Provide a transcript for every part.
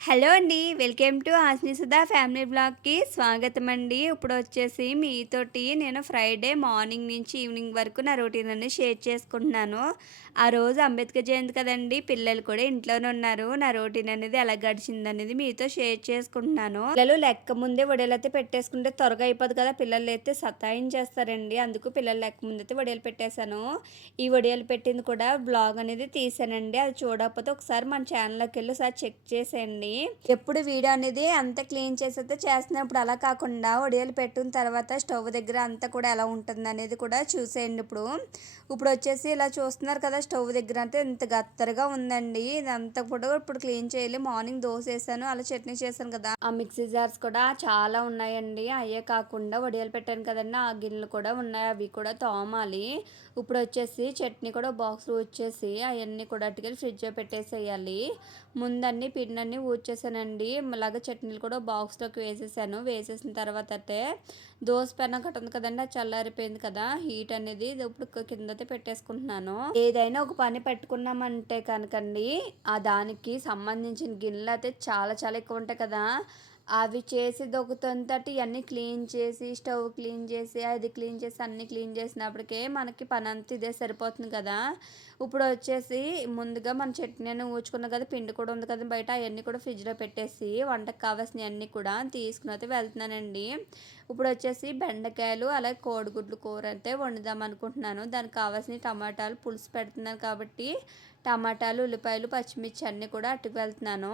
Hello అండి. Welcome to Hasni Sudha family బ్లాగ్‌కి స్వాగతం అండి. ఇప్పుడొచ్చేసి మీతోటి నేను ఫ్రైడే మార్నింగ్ నుంచి ఈవినింగ్ వరకు నా రొటీన్ అనేది షేర్ చేసుకుంటున్నాను. ఆ రోజు అంబేద్కర్ జయంతి కదండీ! పిల్లలు కూడా ఇంట్లోనే ఉన్నారు. నా రొటీన్ అనేది ఎలా గడిచిందనేది మీతో షేర్ చేసుకుంటున్నాను. పిల్లలు లెక్క ముందే వడియాలైతే పెట్టేసుకుంటే త్వరగా అయిపోద్ది కదా! పిల్లలైతే సతాయించేస్తారండి. అందుకు పిల్లలు లెక్క ముందైతే వడియాలు పెట్టేశాను. ఈ వడియాలు పెట్టింది కూడా బ్లాగ్ అనేది తీసానండి. అది చూడకపోతే ఒకసారి మన ఛానల్‌లోకెళ్ళి ఒకసారి చెక్ చేసేయండి. ఎప్పుడు వీడియో అనేది అంతా క్లీన్ చేసైతే చేస్తున్నాను. ఇప్పుడు అలా కాకుండా వడియాలు పెట్టిన తర్వాత స్టవ్ దగ్గర అంతా కూడా ఎలా ఉంటుందనేది కూడా చూసేయండి ఇప్పుడు. ఇప్పుడొచ్చేసి ఇలా చూస్తున్నారు కదా! స్టవ్ దగ్గర అంటే ఇంత గత్తరగా ఉందండి. ఇదంతా కూడా ఇప్పుడు క్లీన్ చేయాలి. మార్నింగ్ దోసేసాను. అలా చట్నీ చేశాను కదా! ఆ మిక్సీ జార్స్ కూడా చాలా ఉన్నాయండి. అయ్యే కాకుండా వడియాలు పెట్టాను కదండీ! ఆ గిన్నెలు కూడా ఉన్నాయి. అవి కూడా తోమాలి. ఇప్పుడొచ్చేసి చట్నీ కూడా బాక్స్‌లో ఊడ్చేసి అయన్నీ కూడా అట్టుకెళ్ళి ఫ్రిడ్జ్‌లో పెట్టేసేయాలి. ముందన్నీ పిండన్నీ ఊడ్చేసానండి. అలాగే చట్నీలు కూడా బాక్స్‌లోకి వేసేసాను. వేసేసిన తర్వాత అయితే దోస పెనం ఒకటి ఉంది కదండీ! అది చల్లారిపోయింది కదా! హీట్ అనేది ఇది ఇప్పుడు కిందైతే పెట్టేసుకుంటున్నాను. ఏదైనా ఒక పని పెట్టుకున్నామంటే కనుకండి, ఆ దానికి సంబంధించిన గిన్నెలయితే చాలా చాలా ఎక్కువ ఉంటాయి కదా! అవి చేసి దొక్కుతుంటట్టు ఇయన్నీ క్లీన్ చేసి, స్టవ్ క్లీన్ చేసి, అది క్లీన్ చేసి, అన్నీ క్లీన్ చేసినప్పటికే మనకి పనంతా ఇదే సరిపోతుంది కదా! ఇప్పుడొచ్చేసి ముందుగా మన చట్నీ అని ఊడ్చుకున్నాం కదా! పిండి కూడా ఉంది కదా బయట, అయన్నీ కూడా ఫ్రిడ్జ్‌లో పెట్టేసి వంటకు కావాల్సినయన్నీ కూడా తీసుకొనైతే వెళ్తున్నానండి. ఇప్పుడొచ్చేసి బెండకాయలు, అలాగే కోడిగుడ్లు కూర అయితే వండుదాం అనుకుంటున్నాను. దానికి కావాల్సిన టమాటాలు పులుసు పెడుతున్నాను కాబట్టి, టమాటాలు, ఉల్లిపాయలు, పచ్చిమిర్చి అన్నీ కూడా అట్టుకు వెళ్తున్నాను.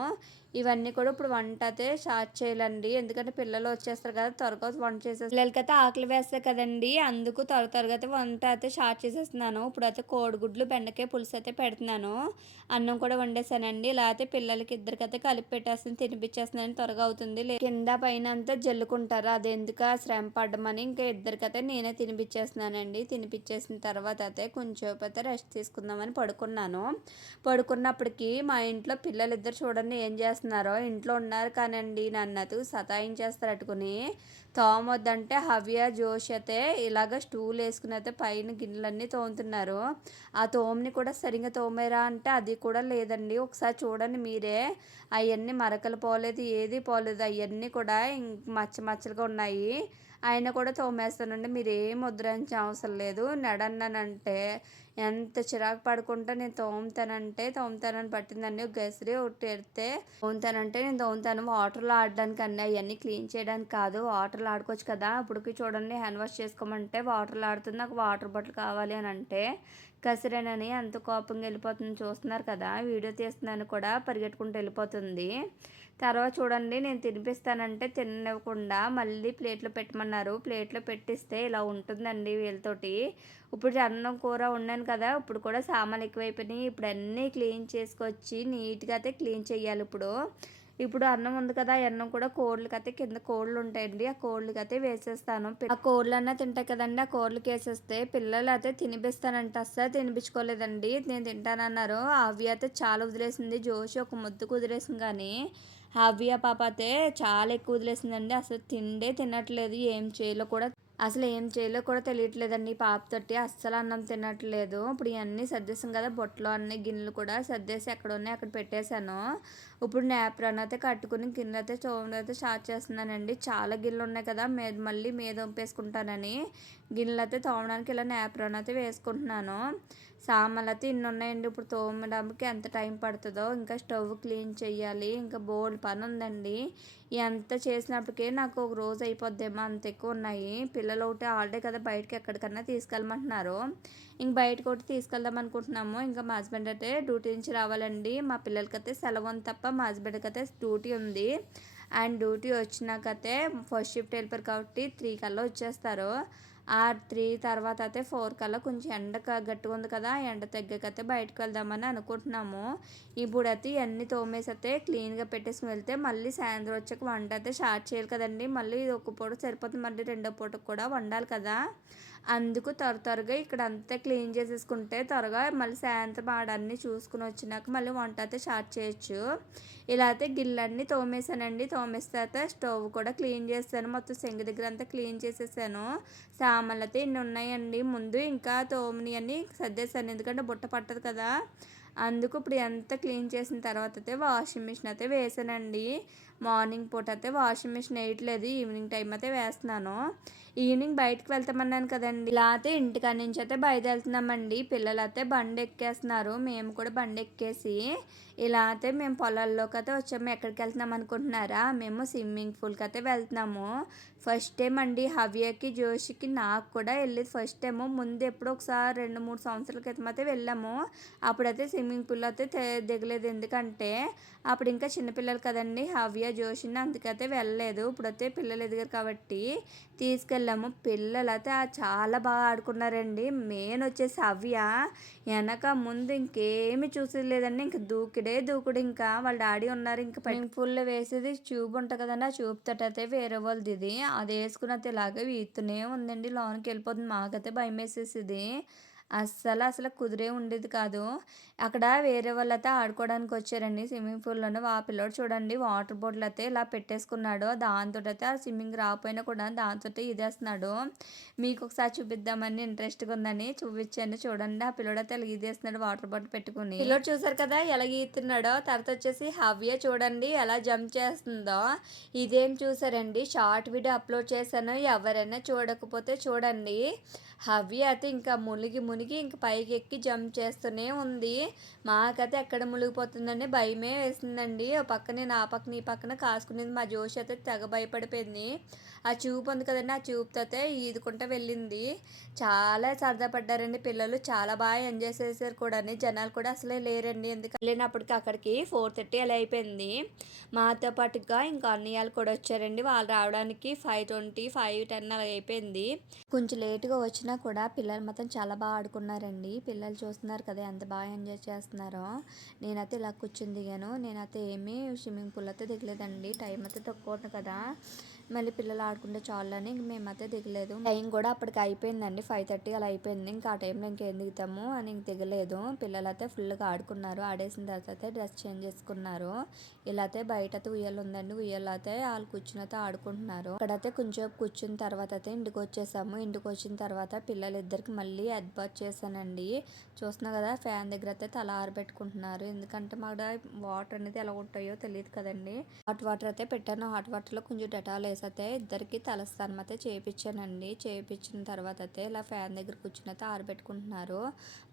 ఇవన్నీ కూడా ఇప్పుడు వంట అయితే స్టార్ట్ చేయాలండి. ఎందుకంటే పిల్లలు వచ్చేస్తారు కదా! త్వరగా వంట చేసేసి పిల్లలకైతే ఆకలి వేస్తాయి కదండీ! అందుకు త్వరగా అయితే వంట అయితే స్టార్ట్ చేసేస్తున్నాను. ఇప్పుడైతే కోడిగుడ్లు, బెండకాయ పులుసు అయితే పెడుతున్నాను. అన్నం కూడా వండేసానండి. ఇలా అయితే పిల్లలకి ఇద్దరికైతే కలిపి పెట్టేస్తాను, తినిపించేస్తున్నాను త్వరగా అవుతుంది. కింద పైన అంతా జల్లుకుంటారు. అదెందుకు ఆ శ్రమ పడ్డమని ఇంకా ఇద్దరికైతే నేనే తినిపించేస్తున్నానండి. తినిపించేసిన తర్వాత అయితే కొంచెంసేపు అయితే రెస్ట్ తీసుకుందామని పడుకున్నాను. పడుకున్నప్పటికీ మా ఇంట్లో పిల్లలిద్దరు చూడండి ఏం చేస్తున్నారో. ఇంట్లో ఉన్నారు కానండి నన్నైతే సతాయించేస్తారు అట్టుకుని. తోమొద్దంటే హవ్య, జోష్ అయితే ఇలాగ స్టూల్ వేసుకుని అయితే పైన గిన్నెలన్నీ తోముతున్నారు. ఆ తోమని కూడా సరిగ్గా తోమారా అంటే అది కూడా లేదండి. ఒకసారి చూడండి మీరే. అయన్నీ మరకలు పోలేదు, ఏది పోలేదు. అయన్నీ కూడా మచ్చ మచ్చలుగా ఉన్నాయి. అయినా కూడా తోమేస్తానండి. మీరేం వదిలించే అవసరం లేదు. నడన్నానంటే ఎంత చిరాకు పడుకుంటా నేను తోముతానని పట్టిందండి. ఒక గసిరి ఒకటి ఎడితే తోముతానంటే నేను తోముతాను. వాటర్‌లో ఆడడానికి అన్నీ అయన్నీ క్లీన్ చేయడానికి కాదు. వాటర్‌లో ఆడుకోవచ్చు కదా! ఇప్పటికి చూడండి హ్యాండ్ వాష్ చేసుకోమంటే వాటర్‌లో ఆడుతుంది. నాకు వాటర్ బాటిల్ కావాలి అని అంటే కసిరేనని ఎంత కోపంగా వెళ్ళిపోతుంది చూస్తున్నారు కదా! వీడియో తీస్తున్నాను కూడా పరిగెట్టుకుంటూ వెళ్ళిపోతుంది. తర్వాత చూడండి నేను తినిపిస్తానంటే తిననివ్వకుండా మళ్ళీ ప్లేట్‌లో పెట్టమన్నారు. ప్లేట్‌లో పెట్టిస్తే ఇలా ఉంటుందండి వీళ్ళతోటి. ఇప్పుడు అన్నం కూర వండాను కదా! ఇప్పుడు కూడా సామాన్లు ఎక్కువైపోయినాయి. ఇప్పుడు అన్నీ క్లీన్ చేసుకొచ్చి నీట్‌గా అయితే క్లీన్ చేయాలి ఇప్పుడు. ఇప్పుడు అన్నం ఉంది కదా! ఆ అన్నం కూడా కోళ్ళకైతే కింద కోళ్ళు ఉంటాయండి. ఆ కోళ్ళకైతే వేసేస్తాను. ఆ కోళ్ళన్నా తింటాయి కదండీ! ఆ కోళ్ళకేసేస్తే పిల్లలైతే తినిపిస్తానంటే అస్సలు తినిపించుకోలేదండి. నేను తింటానన్నారు. అవి అయితే చాలా వదిలేసింది. జోషి ఒక ముద్దకు వదిలేసింది కానీ, హవ్య పాప అయితే చాలా ఎక్కువ వదిలేసిందండి. అసలు తిండే తినట్లేదు. ఏం చేయాలో కూడా తెలియట్లేదండి ఈ పాపతోటి. అస్సలు అన్నం తినట్లేదు. ఇప్పుడు ఇయన్నీ సర్దేశాం కదా! బుట్టలో అన్ని గిన్నెలు కూడా సర్దేసి ఎక్కడున్నాయి అక్కడ పెట్టేశాను. ఇప్పుడు యాప్రాన్ అయితే కట్టుకుని గిన్నెలైతే తోమడమైతే స్టార్ట్ చేస్తున్నానండి. చాలా గిన్నెలున్నాయి కదా! మళ్ళీ మీద వంపేసుకుంటానని గిన్నెలైతే తోమడానికి ఇలా యాప్రాన్ అయితే వేసుకుంటున్నాను. సామాన్లయితే ఇన్నున్నాయండి. ఇప్పుడు తోమడానికి ఎంత టైం పడుతుందో. ఇంకా స్టవ్ క్లీన్ చేయాలి. ఇంకా బోలెడు పనుందండి. ఎంత చేసినప్పటికే నాకు ఒక రోజు అయిపోద్దేమో అంత ఎక్కువ ఉన్నాయి. పిల్లలు ఒకటి హాలిడే కదా! బయటకి ఎక్కడికన్నా తీసుకెళ్ళమంటున్నారు. ఇంక బయటకి ఒకటి తీసుకెళ్దాం అనుకుంటున్నాము. ఇంకా మా హస్బెండ్ అయితే డ్యూటీ నుంచి రావాలండి. మా పిల్లలకైతే సెలవు ఉంది తప్ప మా హస్బెండ్కి అయితే డ్యూటీ ఉంది. ఆయన డ్యూటీ వచ్చినాకైతే ఫస్ట్ షిఫ్ట్ వెళ్ళిపోయారు కాబట్టి 3 కల్లా వచ్చేస్తారు. ఆ 3 తర్వాత అయితే 4 కల్లా కొంచెం ఎండ గట్టిగా ఉంది కదా! ఎండ తగ్గాకైతే బయటకు వెళ్దామని అనుకుంటున్నాము. ఇప్పుడైతే ఇవన్నీ తోమేసైతే క్లీన్‌గా పెట్టేసుకొని వెళ్తే మళ్ళీ సాయంత్రం వచ్చాక వంట అయితే స్టార్ట్ చేయాలి కదండీ! మళ్ళీ ఇది ఒక పూట సరిపోతుంది. మళ్ళీ రెండో పూటకి కూడా వండాలి కదా! అందుకు త్వరగా ఇక్కడ అంతా క్లీన్ చేసేసుకుంటే త్వరగా మళ్ళీ సాయంత్రం ఆడన్నీ చూసుకొని వచ్చినాక మళ్ళీ వంట అయితే స్టార్ట్ చేయొచ్చు. ఇలా అయితే గిన్నెలన్నీ తోమేసానండి. తోమేసిన తర్వాత స్టవ్ కూడా క్లీన్ చేశాను. మొత్తం సింక్ దగ్గర అంతా క్లీన్ చేసేసాను. సామాన్లు అయితే ఇన్ని ఉన్నాయండి. ముందు ఇంకా తోమినవన్నీ సర్దేశాను. ఎందుకంటే బుట్ట పట్టదు కదా! అందుకు ఇప్పుడు ఎంత క్లీన్ చేసిన తర్వాత అయితే వాషింగ్ మిషన్ అయితే వేసానండి. మార్నింగ్ పూట అయితే వాషింగ్ మిషన్ వేయట్లేదు, ఈవినింగ్ టైం అయితే వేస్తున్నాను. ఈవినింగ్ బయటకు వెళ్తామన్నాను కదండి, ఇలా అయితే ఇంటికాడ నుంచి అయితే బయలుదేరుతున్నామండి. పిల్లలు అయితే బండి ఎక్కేస్తున్నారు, మేము కూడా బండి ఎక్కేసి ఇలా అయితే మేము పొలాల్లోకి అయితే వచ్చాము. ఎక్కడికి వెళ్తున్నాం అనుకుంటున్నారా? మేము స్విమ్మింగ్ పూల్కి అయితే వెళ్తున్నాము. ఫస్ట్ టైం అండి హవ్యకి, జోషికి, నాకు కూడా వెళ్ళేది ఫస్ట్ టైము. ముందు ఎప్పుడో ఒకసారి 2-3 సంవత్సరాల క్రితం అయితే వెళ్ళాము. అప్పుడైతే స్విమ్మింగ్ పూల్ అయితే దిగలేదు, ఎందుకంటే అప్పుడు ఇంకా చిన్నపిల్లలు కదండి హవ్య, జోషిని, అందుకైతే వెళ్ళలేదు. ఇప్పుడైతే పిల్లలు ఎదిగారు కాబట్టి తీసుకెళ్ళాము. పిల్లలు అయితే చాలా బాగా ఆడుకున్నారండి. మెయిన్ వచ్చేసి హవ్య వెనక ముందు ఇంకేమి చూసేది లేదండి, ఇంక దూకుడు. ఇంకా వాళ్ళ డాడీ ఉన్నారు, ఇంకా స్విమ్మింగ్ పూల్లో వేసేది ట్యూబ్ ఉంటుంది కదండి, ఆ ట్యూబ్ తోటి అయితే వేరే వాళ్ళది ఇది, అది వేసుకుని అయితే ఇలాగే వీగుతూనే ఉందండి. లోనికి వెళ్ళిపోతుంది. మాకైతే భయం వేసేసింది. అస్సలు కుదిరే ఉండేది కాదు. అక్కడ వేరే వాళ్ళైతే ఆడుకోవడానికి వచ్చారండి స్విమ్మింగ్ పూల్లోనే. ఆ పిల్లోడు చూడండి వాటర్ బాటిల్ అయితే ఇలా పెట్టేసుకున్నాడు. దాంతో అయితే ఆ స్విమ్మింగ్ రాకపోయినా కూడా దాంతో ఇదేస్తున్నాడు. మీకు ఒకసారి చూపిద్దామని ఇంట్రెస్ట్గా ఉందని చూపించాను. చూడండి ఆ పిల్లోడు అయితే ఇలా ఈదేస్తున్నాడు వాటర్ బాటిల్ పెట్టుకుని. పిల్లోడు చూసారు కదా ఎలా ఈతున్నాడో. తర్వాత వచ్చేసి హవ్య చూడండి ఎలా జంప్ చేస్తుందో. ఇదేం చూసారండి, షార్ట్ వీడియో అప్లోడ్ చేశాను, ఎవరైనా చూడకపోతే చూడండి. హవ్య అయితే ఇంకా మునిగి ఇంక పైకి ఎక్కి జంప్ చేస్తూనే ఉంది. మాకైతే ఎక్కడ మునిగిపోతుందని భయమే వేసిందండి. ఓ పక్కన నేను, ఆ పక్కన ఈ పక్కన కాసుకునేది. మా జోషి అయితే తెగ భయపడిపోయింది. ఆ ట్యూబ్ ఉంది కదండి, ఆ ట్యూబ్తో అయితే ఈదుకుంటూ వెళ్ళింది. చాలా సరదా పడ్డారండి పిల్లలు, చాలా బాగా ఎంజాయ్ చేశారు కూడా. జనాలు కూడా అసలే లేరండి, ఎందుకంటే వెళ్ళినప్పటికీ అక్కడికి 4:30 అలా అయిపోయింది. మాతో పాటుగా ఇంకా అన్నయ్యలు కూడా వచ్చారండి. వాళ్ళు రావడానికి 5:20, 5:10 అలా అయిపోయింది. కొంచెం లేట్గా వచ్చినా కూడా పిల్లలు మాత్రం చాలా బాగా ఆడుకున్నారండి. పిల్లలు చూస్తున్నారు కదా ఎంత బాగా ఎంజాయ్ చేస్తున్నారో. నేనైతే ఇలా కూర్చుని దిగాను. నేనైతే ఏమీ స్విమ్మింగ్ పూల్ అయితే దిగలేదండి, టైం అయితే తక్కువ కదా, మళ్ళీ పిల్లలు ఆడుకుంటే చాలని మేమైతే దిగలేదు. టైం కూడా అప్పటికి అయిపోయిందండి, 5:30 అలా అయిపోయింది. ఇంకా ఆ టైంలో ఇంకేం దిగుతాము అని ఇంక దిగలేదు. పిల్లలు అయితే ఫుల్గా ఆడుకున్నారు. ఆడేసిన తర్వాత అయితే డ్రెస్ చేంజ్ చేసుకున్నారు. ఇలా అయితే బయట అయితే ఉయ్యాల ఉందండి, ఉయ్యాల అయితే వాళ్ళు కూర్చుని అయితే ఆడుకుంటున్నారు. అక్కడైతే కొంచెం కూర్చున్న తర్వాత అయితే ఇంటికి వచ్చేసాము. ఇంటికి వచ్చిన తర్వాత పిల్లలిద్దరికి మళ్ళీ హెడ్ బాత్ చేశానండి. చూస్తున్నా కదా ఫ్యాన్ దగ్గర అయితే తల ఆరబెట్టుకుంటున్నారు, ఎందుకంటే మాకు వాటర్ అనేది ఎలా ఉంటాయో తెలియదు కదండి. హాట్ వాటర్ అయితే పెట్టాను, హాట్ వాటర్లో కొంచెం డెటాల్ వేసి అయితే ఇద్దరికి తలస్నానం అయితే చేయించానండి. చేయించిన తర్వాత అయితే ఇలా ఫ్యాన్ దగ్గర కూర్చుని అయితే ఆరబెట్టుకుంటున్నారు.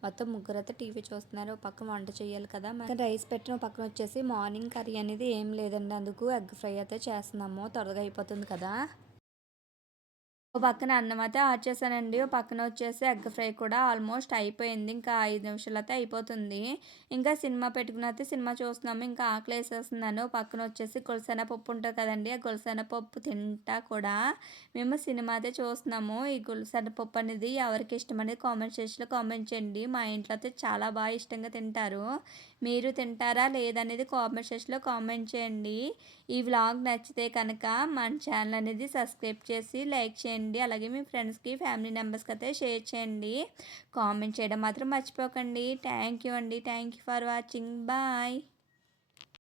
మొత్తం ముగ్గురు అయితే టీవీ చూస్తున్నారు. పక్కన వంట చేయాలి కదా, రైస్ పెట్టిన పక్కన వచ్చేసి మార్నింగ్ కర్రీ అనేది ఏం లేదండి, అందుకు ఎగ్ ఫ్రై అయితే చేస్తున్నాము, త్వరగా అయిపోతుంది కదా. ఓ పక్కన అన్నం అయితే ఆర్చేసానండి. ఓ పక్కన వచ్చేసి ఎగ్ ఫ్రై కూడా ఆల్మోస్ట్ అయిపోయింది. ఇంకా 5 నిమిషాలు అయితే అయిపోతుంది. ఇంకా సినిమా పెట్టుకుని అయితే సినిమా చూస్తున్నాము. ఇంకా ఆకలి వేసేస్తున్నాను. ఓ పక్కన వచ్చేసి గొలుసెనపప్పు ఉంటుంది కదండి, ఆ గొలుసెనపప్పు తింటా కూడా మేము సినిమా అయితే చూస్తున్నాము. ఈ గొలుసెనపప్పు అనేది ఎవరికి ఇష్టం అనేది కామెంట్ సెక్షన్లో కామెంట్ చేయండి. మా ఇంట్లో అయితే చాలా బాగా ఇష్టంగా తింటారు. మీరు తింటారా లేదనేది కామెంట్ సెక్షన్లో కామెంట్ చేయండి. ఈ వ్లాగ్ నచ్చితే కనుక మన ఛానల్ అనేది సబ్స్క్రైబ్ చేసి లైక్ చేయండి. అలాగే మీ ఫ్రెండ్స్కి, ఫ్యామిలీ మెంబర్స్కి అయితే షేర్ చేయండి. కామెంట్ చేయడం మాత్రం మర్చిపోకండి. థ్యాంక్ యూ అండి. Thank you for watching. Bye.